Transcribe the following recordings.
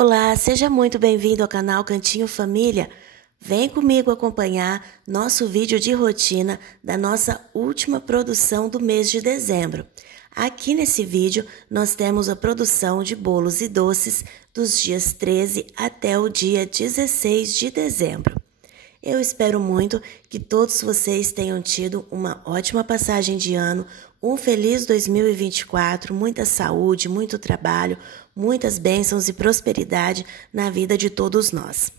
Olá, seja muito bem-vindo ao canal Cantinho Família. Vem comigo acompanhar nosso vídeo de rotina da nossa última produção do mês de dezembro. Aqui nesse vídeo nós temos a produção de bolos e doces dos dias 13 até o dia 16 de dezembro. Eu espero muito que todos vocês tenham tido uma ótima passagem de ano, um feliz 2024, muita saúde, muito trabalho, muitas bênçãos e prosperidade na vida de todos nós.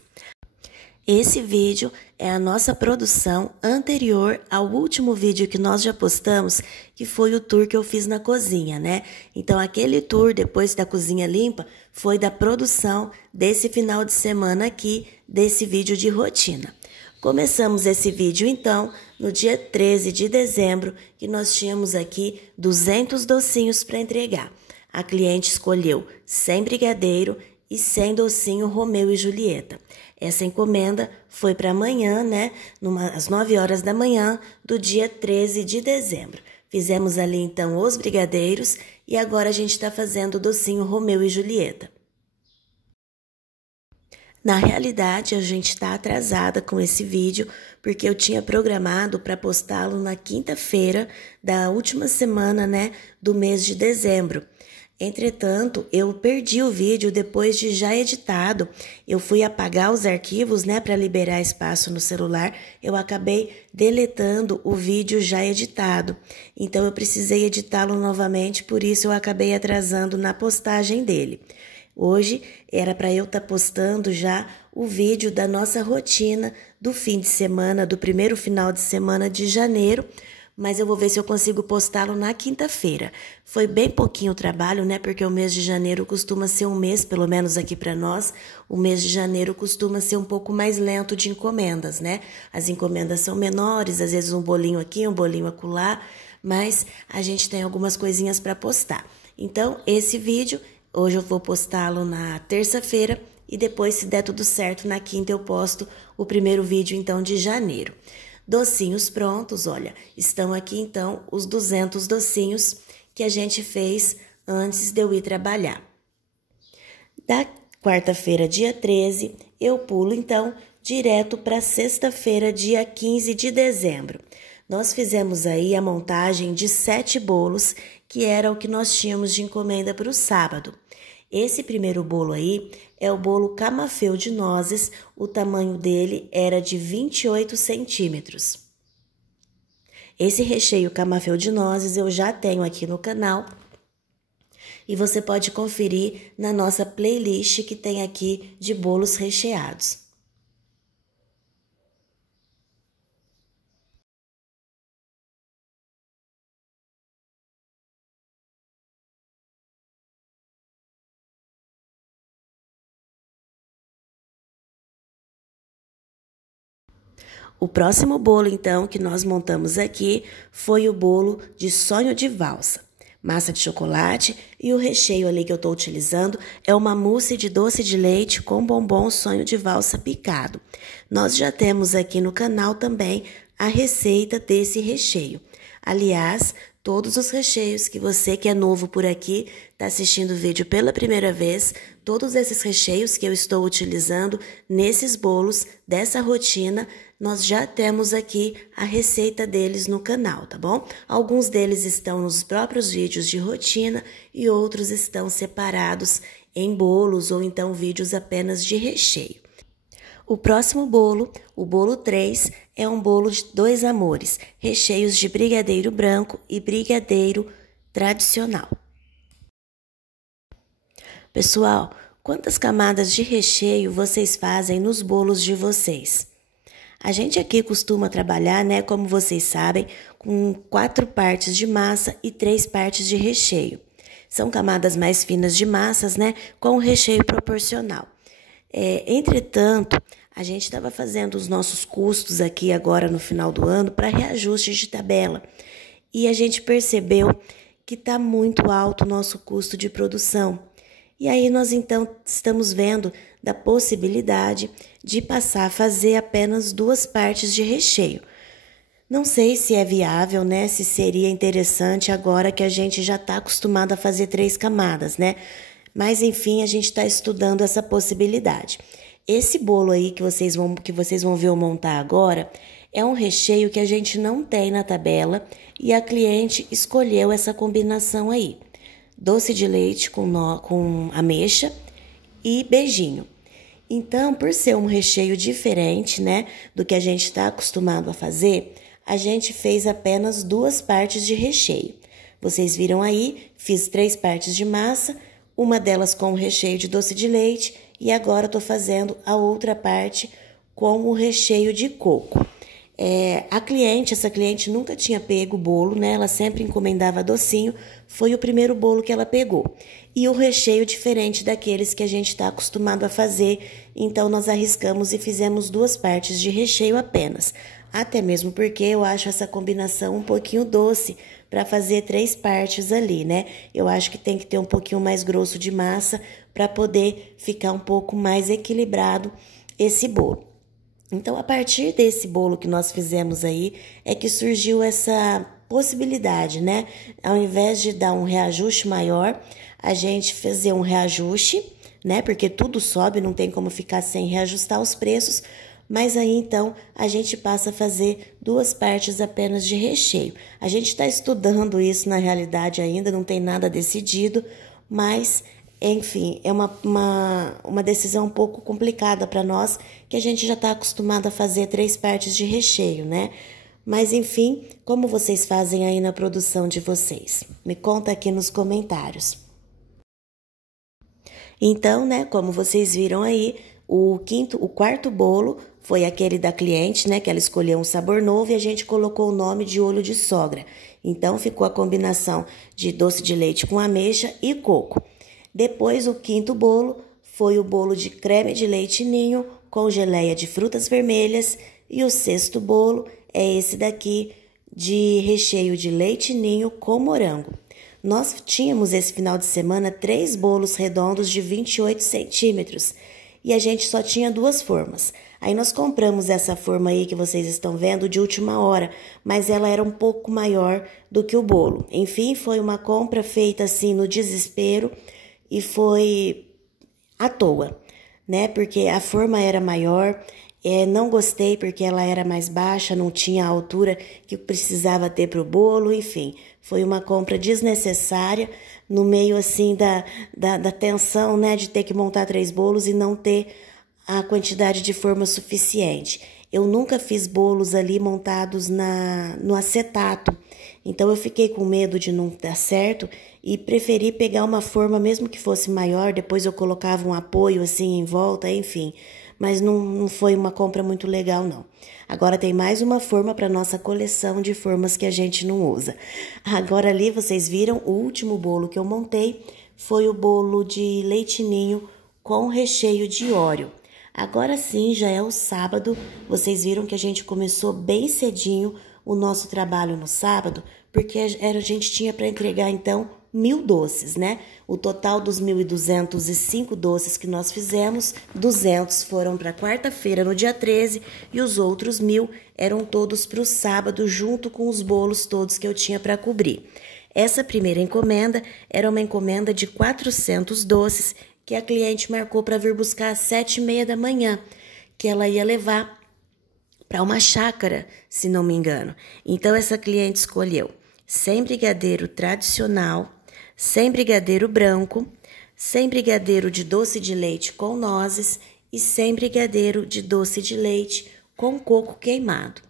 Esse vídeo é a nossa produção anterior ao último vídeo que nós já postamos, que foi o tour que eu fiz na cozinha, né? Então, aquele tour depois da cozinha limpa foi da produção desse final de semana aqui, desse vídeo de rotina. Começamos esse vídeo, então, no dia 13 de dezembro, que nós tínhamos aqui 200 docinhos para entregar. A cliente escolheu 100 brigadeiro e 100 docinho Romeu e Julieta. Essa encomenda foi para amanhã, né, às 9 horas da manhã do dia 13 de dezembro. Fizemos ali, então, os brigadeiros e agora a gente está fazendo o docinho Romeu e Julieta. Na realidade, a gente está atrasada com esse vídeo, porque eu tinha programado para postá-lo na quinta-feira da última semana, né, do mês de dezembro. Entretanto, eu perdi o vídeo depois de já editado. Eu fui apagar os arquivos, né, para liberar espaço no celular. Eu acabei deletando o vídeo já editado. Então, eu precisei editá-lo novamente, por isso eu acabei atrasando na postagem dele. Hoje era para eu estar postando já o vídeo da nossa rotina do fim de semana, do primeiro final de semana de janeiro, mas eu vou ver se eu consigo postá-lo na quinta-feira. Foi bem pouquinho o trabalho, né? Porque o mês de janeiro costuma ser um mês, pelo menos aqui para nós, o mês de janeiro costuma ser um pouco mais lento de encomendas, né? As encomendas são menores, às vezes um bolinho aqui, um bolinho acolá, mas a gente tem algumas coisinhas para postar. Então, esse vídeo hoje eu vou postá-lo na terça-feira e depois, se der tudo certo, na quinta eu posto o primeiro vídeo, então, de janeiro. Docinhos prontos, olha, estão aqui, então, os 200 docinhos que a gente fez antes de eu ir trabalhar. Da quarta-feira, dia 13, eu pulo, então, direto para sexta-feira, dia 15 de dezembro. Nós fizemos aí a montagem de 7 bolos, que era o que nós tínhamos de encomenda para o sábado. Esse primeiro bolo aí é o bolo camafeu de nozes, o tamanho dele era de 28 centímetros. Esse recheio camafeu de nozes eu já tenho aqui no canal e você pode conferir na nossa playlist que tem aqui de bolos recheados. O próximo bolo, então, que nós montamos aqui foi o bolo de sonho de valsa. Massa de chocolate e o recheio ali que eu estou utilizando é uma mousse de doce de leite com bombom sonho de valsa picado. Nós já temos aqui no canal também a receita desse recheio. Aliás, todos os recheios que você que é novo por aqui, está assistindo o vídeo pela primeira vez, todos esses recheios que eu estou utilizando nesses bolos dessa rotina, nós já temos aqui a receita deles no canal, tá bom? Alguns deles estão nos próprios vídeos de rotina e outros estão separados em bolos ou então vídeos apenas de recheio. O próximo bolo, o bolo 3, é um bolo de 2 amores, recheios de brigadeiro branco e brigadeiro tradicional. Pessoal, quantas camadas de recheio vocês fazem nos bolos de vocês? A gente aqui costuma trabalhar, né, como vocês sabem, com 4 partes de massa e 3 partes de recheio. São camadas mais finas de massas, né, com recheio proporcional. Entretanto, a gente estava fazendo os nossos custos aqui agora no final do ano para reajuste de tabela. E a gente percebeu que está muito alto o nosso custo de produção. E aí nós então estamos vendo da possibilidade de passar a fazer apenas 2 partes de recheio. Não sei se é viável, né? Se seria interessante agora que a gente já está acostumado a fazer 3 camadas, né? Mas enfim, a gente está estudando essa possibilidade. Esse bolo aí que vocês vão ver eu montar agora é um recheio que a gente não tem na tabela e a cliente escolheu essa combinação aí. Doce de leite com ameixa e beijinho. Então, por ser um recheio diferente, né, do que a gente está acostumado a fazer, a gente fez apenas 2 partes de recheio. Vocês viram aí, fiz 3 partes de massa, uma delas com o recheio de doce de leite e agora estou fazendo a outra parte com o recheio de coco. Essa cliente nunca tinha pego o bolo, né? Ela sempre encomendava docinho, foi o primeiro bolo que ela pegou. E o recheio diferente daqueles que a gente está acostumado a fazer, então nós arriscamos e fizemos 2 partes de recheio apenas. Até mesmo porque eu acho essa combinação um pouquinho doce para fazer 3 partes ali, né? Eu acho que tem que ter um pouquinho mais grosso de massa para poder ficar um pouco mais equilibrado esse bolo. Então, a partir desse bolo que nós fizemos aí, é que surgiu essa possibilidade, né? Ao invés de dar um reajuste maior, a gente fazer um reajuste, né? Porque tudo sobe, não tem como ficar sem reajustar os preços. Mas aí, então, a gente passa a fazer 2 partes apenas de recheio. A gente está estudando isso na realidade ainda, não tem nada decidido, mas... Enfim, é uma decisão um pouco complicada para nós, que a gente já está acostumado a fazer 3 partes de recheio, né? Mas, enfim, como vocês fazem aí na produção de vocês? Me conta aqui nos comentários. Então, né, como vocês viram aí, o quarto bolo foi aquele da cliente, né, que ela escolheu um sabor novo e a gente colocou o nome de olho de sogra. Então, ficou a combinação de doce de leite com ameixa e coco. Depois, o 5º bolo foi o bolo de creme de leite ninho com geleia de frutas vermelhas. E o 6º bolo é esse daqui de recheio de leite ninho com morango. Nós tínhamos esse final de semana 3 bolos redondos de 28 centímetros e a gente só tinha 2 formas. Aí nós compramos essa forma aí que vocês estão vendo de última hora, mas ela era um pouco maior do que o bolo. Enfim, foi uma compra feita assim no desespero. E foi à toa, né? Porque a forma era maior, não gostei porque ela era mais baixa, não tinha a altura que precisava ter para o bolo, enfim. Foi uma compra desnecessária no meio, assim, da tensão, né? De ter que montar 3 bolos e não ter a quantidade de forma suficiente. Eu nunca fiz bolos ali montados no acetato, então eu fiquei com medo de não dar certo e preferi pegar uma forma, mesmo que fosse maior, depois eu colocava um apoio assim em volta, enfim. Mas não foi uma compra muito legal, não. Agora tem mais uma forma para nossa coleção de formas que a gente não usa. Agora ali vocês viram, o último bolo que eu montei foi o bolo de leite ninho com recheio de Oreo. Agora sim, já é o sábado, vocês viram que a gente começou bem cedinho o nosso trabalho no sábado, porque a gente tinha para entregar, então, 1.000 doces, né? O total dos 1.205 doces que nós fizemos, 200 foram para quarta-feira, no dia 13, e os outros 1.000 eram todos para o sábado, junto com os bolos todos que eu tinha para cobrir. Essa primeira encomenda era uma encomenda de 400 doces, que a cliente marcou para vir buscar às 7h30 da manhã, que ela ia levar para uma chácara, se não me engano. Então, essa cliente escolheu sem brigadeiro tradicional, sem brigadeiro branco, sem brigadeiro de doce de leite com nozes e sem brigadeiro de doce de leite com coco queimado.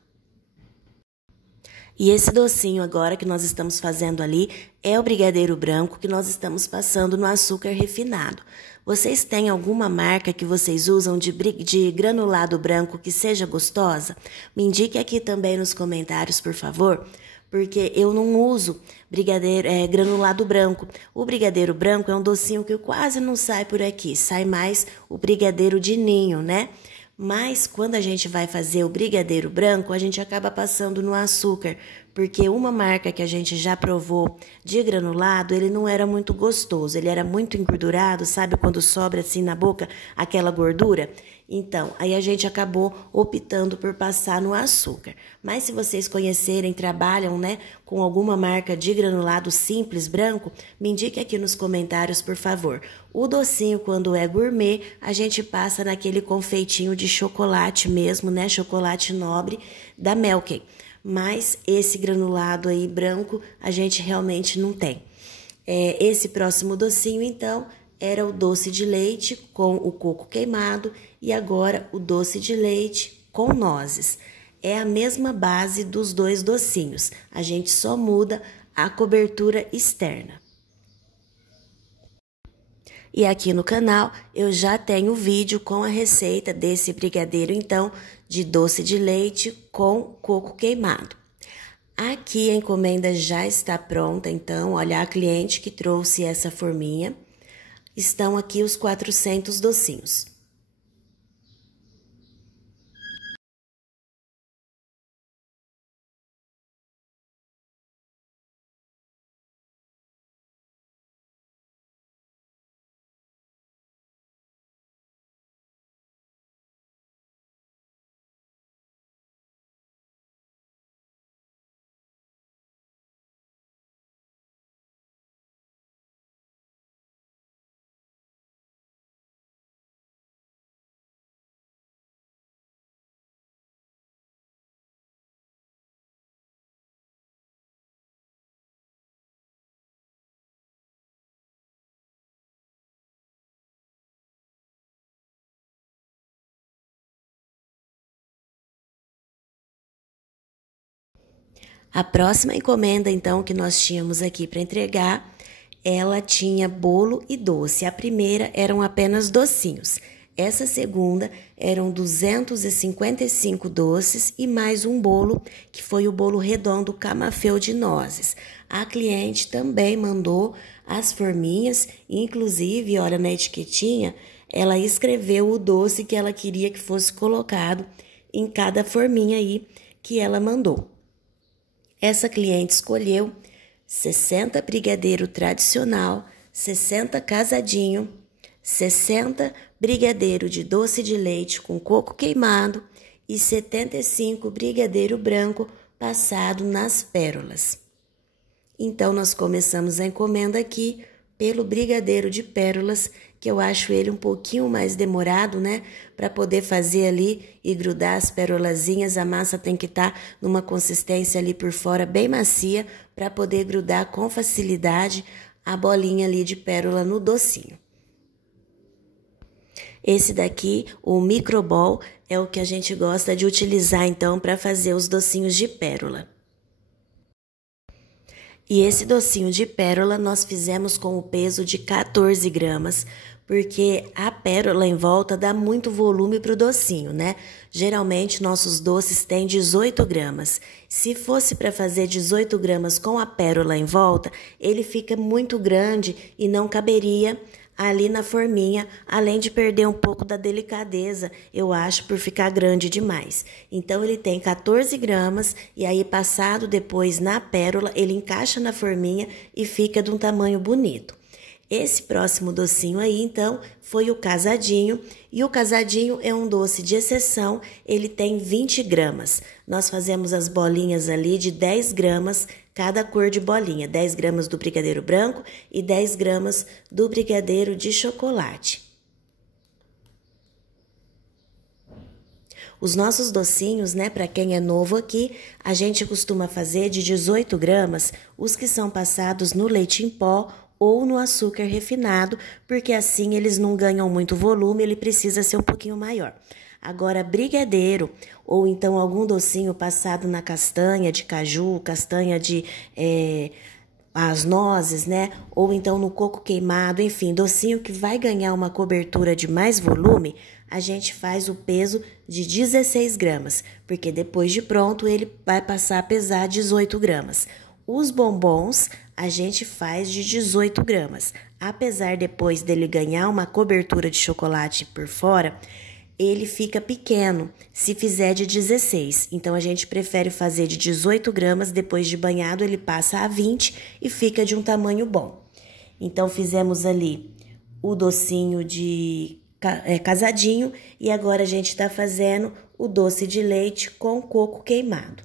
E esse docinho agora que nós estamos fazendo ali é o brigadeiro branco que nós estamos passando no açúcar refinado. Vocês têm alguma marca que vocês usam de granulado branco que seja gostosa? Me indique aqui também nos comentários, por favor, porque eu não uso granulado branco. O brigadeiro branco é um docinho que quase não sai por aqui, sai mais o brigadeiro de ninho, né? Mas quando a gente vai fazer o brigadeiro branco, a gente acaba passando no açúcar, porque uma marca que a gente já provou de granulado, ele não era muito gostoso, ele era muito engordurado, sabe quando sobra assim na boca aquela gordura? Então, aí a gente acabou optando por passar no açúcar. Mas se vocês conhecerem, trabalham, né, com alguma marca de granulado simples branco, me indique aqui nos comentários, por favor. O docinho, quando é gourmet, a gente passa naquele confeitinho de chocolate mesmo, né, chocolate nobre da Melken. Mas esse granulado aí branco, a gente realmente não tem. Esse próximo docinho, então, era o doce de leite com o coco queimado e agora o doce de leite com nozes. É a mesma base dos dois docinhos, a gente só muda a cobertura externa. E aqui no canal eu já tenho vídeo com a receita desse brigadeiro, então, de doce de leite com coco queimado. Aqui a encomenda já está pronta, então, olha, a cliente que trouxe essa forminha. Estão aqui os 400 docinhos. A próxima encomenda, então, que nós tínhamos aqui para entregar, ela tinha bolo e doce. A primeira eram apenas docinhos. Essa segunda eram 255 doces e mais um bolo, que foi o bolo redondo camafeu de nozes. A cliente também mandou as forminhas, inclusive, olha na etiquetinha, ela escreveu o doce que ela queria que fosse colocado em cada forminha aí que ela mandou. Essa cliente escolheu 60 brigadeiro tradicional, 60 casadinho, 60 brigadeiro de doce de leite com coco queimado e 75 brigadeiro branco passado nas pérolas. Então, nós começamos a encomenda aqui pelo brigadeiro de pérolas, que eu acho ele um pouquinho mais demorado, né? Para poder fazer ali e grudar as pérolazinhas, a massa tem que estar numa consistência ali por fora bem macia para poder grudar com facilidade a bolinha ali de pérola no docinho. Esse daqui, o microball, é o que a gente gosta de utilizar então para fazer os docinhos de pérola. E esse docinho de pérola nós fizemos com o peso de 14 gramas, porque a pérola em volta dá muito volume para o docinho, né? Geralmente nossos doces têm 18 gramas. Se fosse para fazer 18 gramas com a pérola em volta, ele fica muito grande e não caberia ali na forminha, além de perder um pouco da delicadeza, eu acho, por ficar grande demais. Então, ele tem 14 gramas e aí, passado depois na pérola, ele encaixa na forminha e fica de um tamanho bonito. Esse próximo docinho aí, então, foi o casadinho. E o casadinho é um doce de exceção, ele tem 20 gramas. Nós fazemos as bolinhas ali de 10 gramas cada cor de bolinha, 10 gramas do brigadeiro branco e 10 gramas do brigadeiro de chocolate. Os nossos docinhos, né, para quem é novo aqui, a gente costuma fazer de 18 gramas, os que são passados no leite em pó ou no açúcar refinado, porque assim eles não ganham muito volume, ele precisa ser um pouquinho maior. Agora, brigadeiro, ou então algum docinho passado na castanha de caju, castanha de as nozes, né? Ou então no coco queimado, enfim, docinho que vai ganhar uma cobertura de mais volume, a gente faz o peso de 16 gramas, porque depois de pronto ele vai passar a pesar 18 gramas. Os bombons a gente faz de 18 gramas. Apesar depois dele ganhar uma cobertura de chocolate por fora, ele fica pequeno se fizer de 16. Então, a gente prefere fazer de 18 gramas, depois de banhado ele passa a 20 e fica de um tamanho bom. Então, fizemos ali o docinho de casadinho. E agora a gente tá fazendo o doce de leite com coco queimado.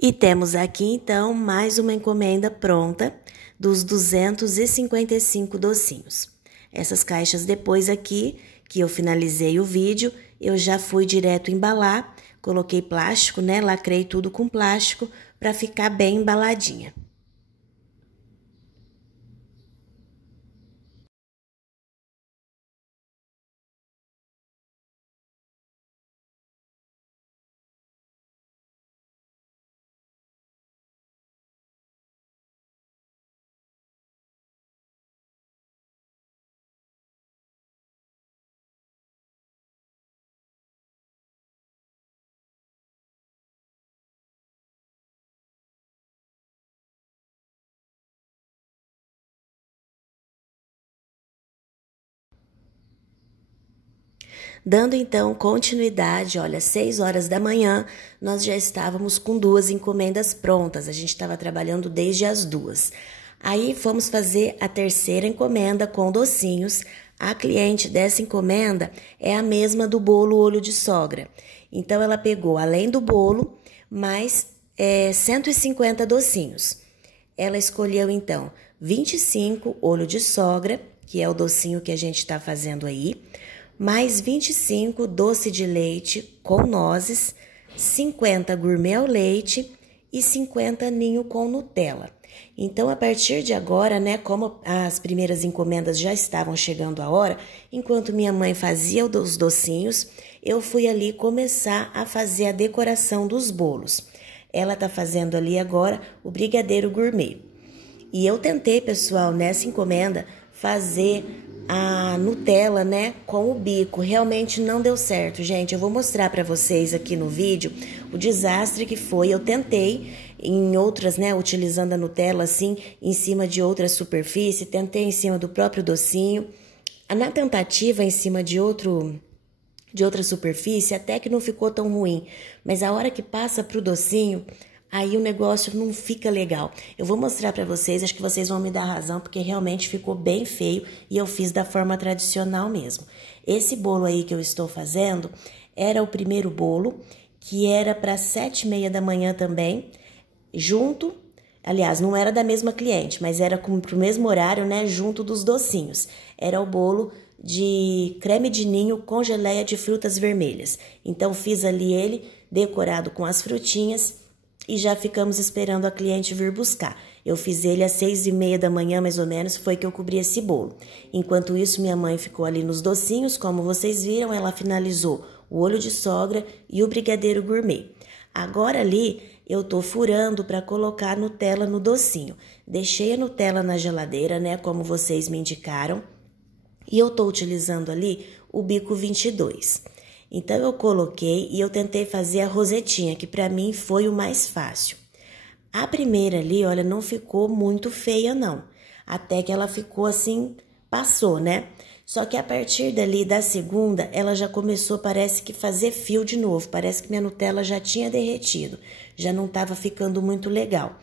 E temos aqui, então, mais uma encomenda pronta dos 255 docinhos. Essas caixas depois aqui, que eu finalizei o vídeo, eu já fui direto embalar, coloquei plástico, né? Lacrei tudo com plástico para ficar bem embaladinha. Dando então continuidade, olha, 6 horas da manhã, nós já estávamos com 2 encomendas prontas. A gente estava trabalhando desde as 2. Aí fomos fazer a terceira encomenda com docinhos. A cliente dessa encomenda é a mesma do bolo olho de sogra. Então ela pegou, além do bolo, mais 150 docinhos. Ela escolheu então 25 olho de sogra, que é o docinho que a gente está fazendo aí, mais 25 doce de leite com nozes, 50 gourmet ao leite e 50 ninho com Nutella. Então, a partir de agora, né, como as primeiras encomendas já estavam chegando a hora, enquanto minha mãe fazia os docinhos, eu fui ali começar a fazer a decoração dos bolos. Ela tá fazendo ali agora o brigadeiro gourmet. E eu tentei, pessoal, nessa encomenda, fazer a Nutella, né, com o bico. Realmente não deu certo, gente. Eu vou mostrar para vocês aqui no vídeo o desastre que foi. Eu tentei em outras, né, utilizando a Nutella assim, em cima de outra superfície, tentei em cima do próprio docinho. Na tentativa em cima de outra superfície, até que não ficou tão ruim. Mas a hora que passa pro docinho, aí o negócio não fica legal. Eu vou mostrar para vocês, acho que vocês vão me dar razão, porque realmente ficou bem feio e eu fiz da forma tradicional mesmo. Esse bolo aí que eu estou fazendo era o primeiro bolo, que era para 7h30 da manhã também, junto, aliás, não era da mesma cliente, mas era pro mesmo horário, né, junto dos docinhos. Era o bolo de creme de ninho com geleia de frutas vermelhas. Então, fiz ali ele decorado com as frutinhas e já ficamos esperando a cliente vir buscar. Eu fiz ele às 6h30 da manhã, mais ou menos, foi que eu cobri esse bolo. Enquanto isso, minha mãe ficou ali nos docinhos, como vocês viram, ela finalizou o olho de sogra e o brigadeiro gourmet. Agora ali, eu tô furando para colocar a Nutella no docinho. Deixei a Nutella na geladeira, né, como vocês me indicaram, e eu tô utilizando ali o bico 22. Então, eu coloquei e eu tentei fazer a rosetinha, que para mim foi o mais fácil. A primeira ali, olha, não ficou muito feia, não. Até que ela ficou assim, passou, né? Só que a partir dali, da segunda, ela já começou, parece que fazer fio de novo. Parece que minha Nutella já tinha derretido. Já não estava ficando muito legal.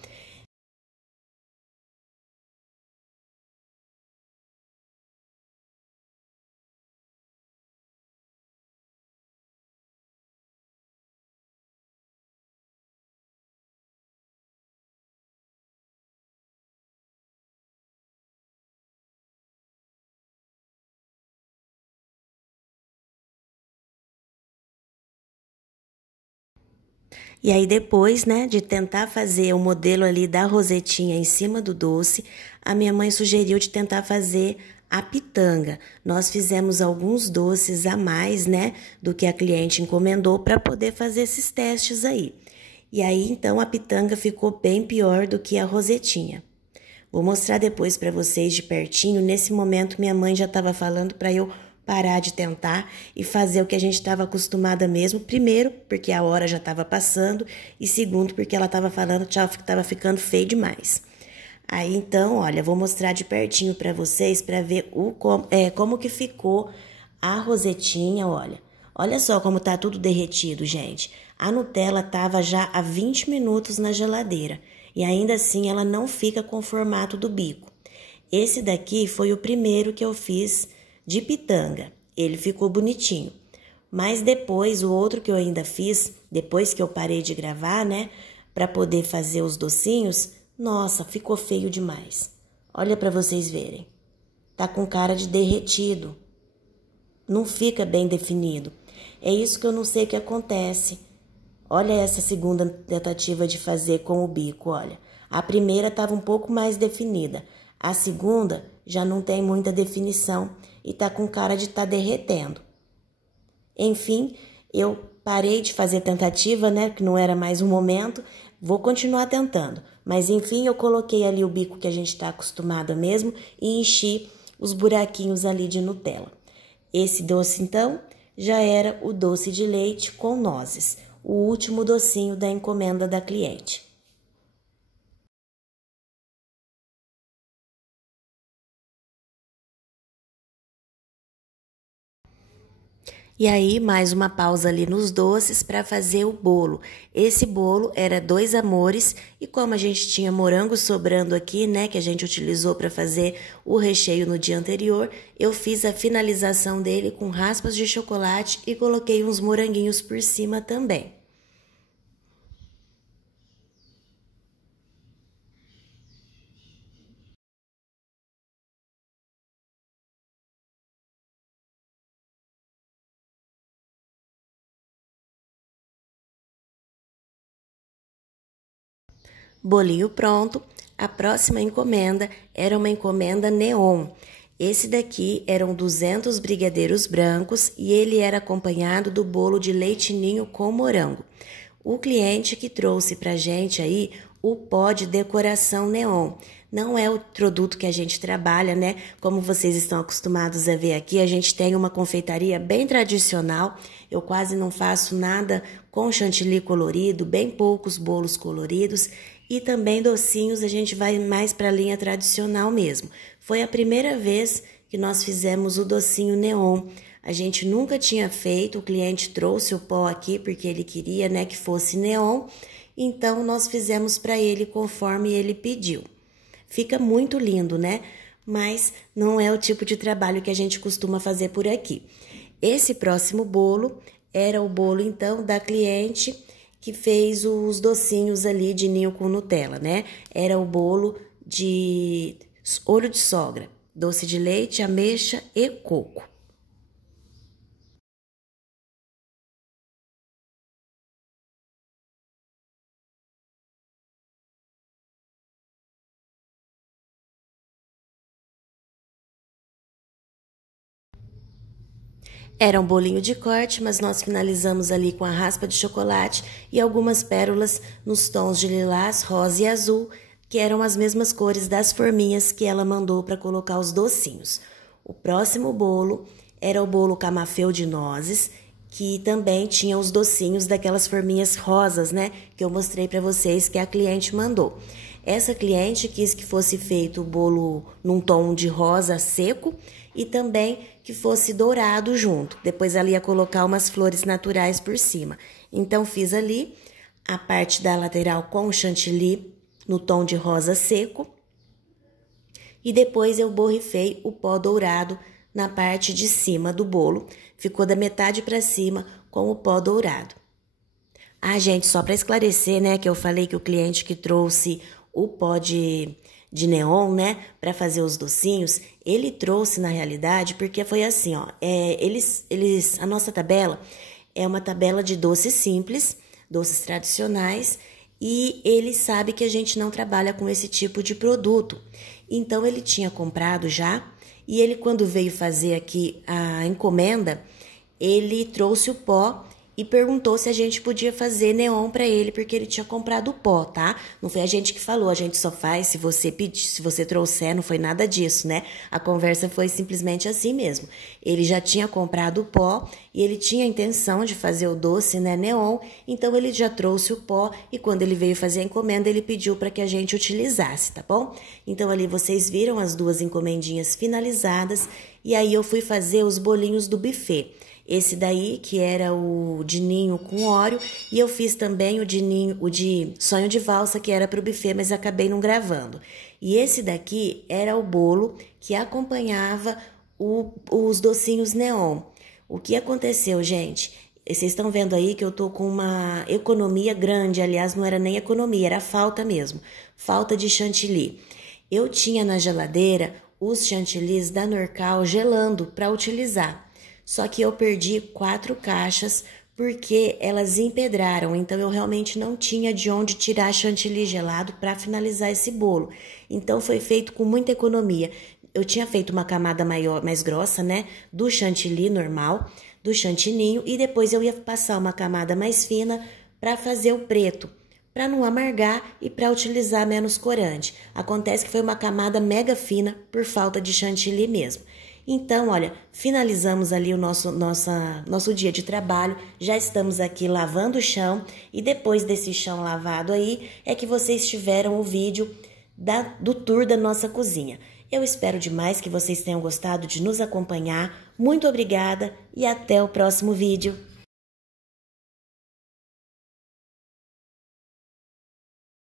E aí depois, né, de tentar fazer o modelo ali da rosetinha em cima do doce, a minha mãe sugeriu de tentar fazer a pitanga. Nós fizemos alguns doces a mais, né, do que a cliente encomendou para poder fazer esses testes aí. E aí então a pitanga ficou bem pior do que a rosetinha. Vou mostrar depois para vocês de pertinho. Nesse momento minha mãe já estava falando para eu parar de tentar e fazer o que a gente estava acostumada mesmo. Primeiro, porque a hora já estava passando, e segundo, porque ela estava falando que estava ficando feio demais. Aí, então, olha, vou mostrar de pertinho para vocês para ver como que ficou a rosetinha, olha. Olha só como tá tudo derretido, gente. A Nutella tava já há 20 minutos na geladeira e ainda assim ela não fica com o formato do bico. Esse daqui foi o primeiro que eu fiz de pitanga. Ele ficou bonitinho. Mas depois, o outro que eu ainda fiz, depois que eu parei de gravar, né, para poder fazer os docinhos, nossa, ficou feio demais. Olha para vocês verem. Tá com cara de derretido. Não fica bem definido. É isso que eu não sei o que acontece. Olha essa segunda tentativa de fazer com o bico, olha. A primeira estava um pouco mais definida. A segunda já não tem muita definição e tá com cara de estar derretendo. Enfim, eu parei de fazer tentativa, né, que não era mais um momento. Vou continuar tentando. Mas enfim, eu coloquei ali o bico que a gente está acostumada mesmo e enchi os buraquinhos ali de Nutella. Esse doce, então, já era o doce de leite com nozes, o último docinho da encomenda da cliente. E aí, mais uma pausa ali nos doces para fazer o bolo. Esse bolo era 2 amores e como a gente tinha morango sobrando aqui, né, que a gente utilizou para fazer o recheio no dia anterior, eu fiz a finalização dele com raspas de chocolate e coloquei uns moranguinhos por cima também. Bolinho pronto, a próxima encomenda era uma encomenda neon. Esse daqui eram 200 brigadeiros brancos e ele era acompanhado do bolo de leite ninho com morango. O cliente que trouxe pra gente aí o pó de decoração neon. Não é o produto que a gente trabalha, né? Como vocês estão acostumados a ver aqui, a gente tem uma confeitaria bem tradicional. Eu quase não faço nada com chantilly colorido, bem poucos bolos coloridos. E também docinhos, a gente vai mais para a linha tradicional mesmo. Foi a primeira vez que nós fizemos o docinho neon. A gente nunca tinha feito, o cliente trouxe o pó aqui porque ele queria, né, que fosse neon. Então, nós fizemos para ele conforme ele pediu. Fica muito lindo, né? Mas não é o tipo de trabalho que a gente costuma fazer por aqui. Esse próximo bolo era o bolo, então, da cliente que fez os docinhos ali de ninho com Nutella, né? Era o bolo de olho de sogra, doce de leite, ameixa e coco. Era um bolinho de corte, mas nós finalizamos ali com a raspa de chocolate e algumas pérolas nos tons de lilás, rosa e azul, que eram as mesmas cores das forminhas que ela mandou para colocar os docinhos. O próximo bolo era o bolo camafeu de nozes, que também tinha os docinhos daquelas forminhas rosas, né, que eu mostrei para vocês que a cliente mandou. Essa cliente quis que fosse feito o bolo num tom de rosa seco e também que fosse dourado junto. Depois ela ia colocar umas flores naturais por cima. Então fiz ali a parte da lateral com chantilly no tom de rosa seco e depois eu borrifei o pó dourado na parte de cima do bolo. Ficou da metade para cima com o pó dourado. Ah, gente, só para esclarecer, né, que eu falei que o cliente que trouxe o pó de neon, né, para fazer os docinhos, ele trouxe na realidade porque foi assim, ó, a nossa tabela é uma tabela de doces simples, doces tradicionais, e ele sabe que a gente não trabalha com esse tipo de produto. Então ele tinha comprado já, e ele quando veio fazer aqui a encomenda, ele trouxe o pó e perguntou se a gente podia fazer neon para ele, porque ele tinha comprado o pó, tá? Não foi a gente que falou, a gente só faz se você pedir, se você trouxer, não foi nada disso, né? A conversa foi simplesmente assim mesmo. Ele já tinha comprado o pó e ele tinha a intenção de fazer o doce, né, neon, então ele já trouxe o pó e quando ele veio fazer a encomenda, ele pediu para que a gente utilizasse, tá bom? Então ali vocês viram as duas encomendinhas finalizadas e aí eu fui fazer os bolinhos do buffet. Esse daí, que era o de ninho com óleo, e eu fiz também o de sonho de valsa, que era para o buffet, mas acabei não gravando. E esse daqui era o bolo que acompanhava os docinhos neon. O que aconteceu, gente? Vocês estão vendo aí que eu tô com uma economia grande, aliás, não era nem economia, era falta mesmo, falta de chantilly. Eu tinha na geladeira os chantillies da Norcal gelando para utilizar, só que eu perdi 4 caixas porque elas empedraram, então eu realmente não tinha de onde tirar chantilly gelado para finalizar esse bolo. Então foi feito com muita economia. Eu tinha feito uma camada maior, mais grossa, né, do chantilly normal, do chantininho, e depois eu ia passar uma camada mais fina para fazer o preto, para não amargar e para utilizar menos corante. Acontece que foi uma camada mega fina por falta de chantilly mesmo. Então, olha, finalizamos ali o nosso dia de trabalho, já estamos aqui lavando o chão, e depois desse chão lavado aí é que vocês tiveram o vídeo do tour da nossa cozinha. Eu espero demais que vocês tenham gostado de nos acompanhar. Muito obrigada e até o próximo vídeo.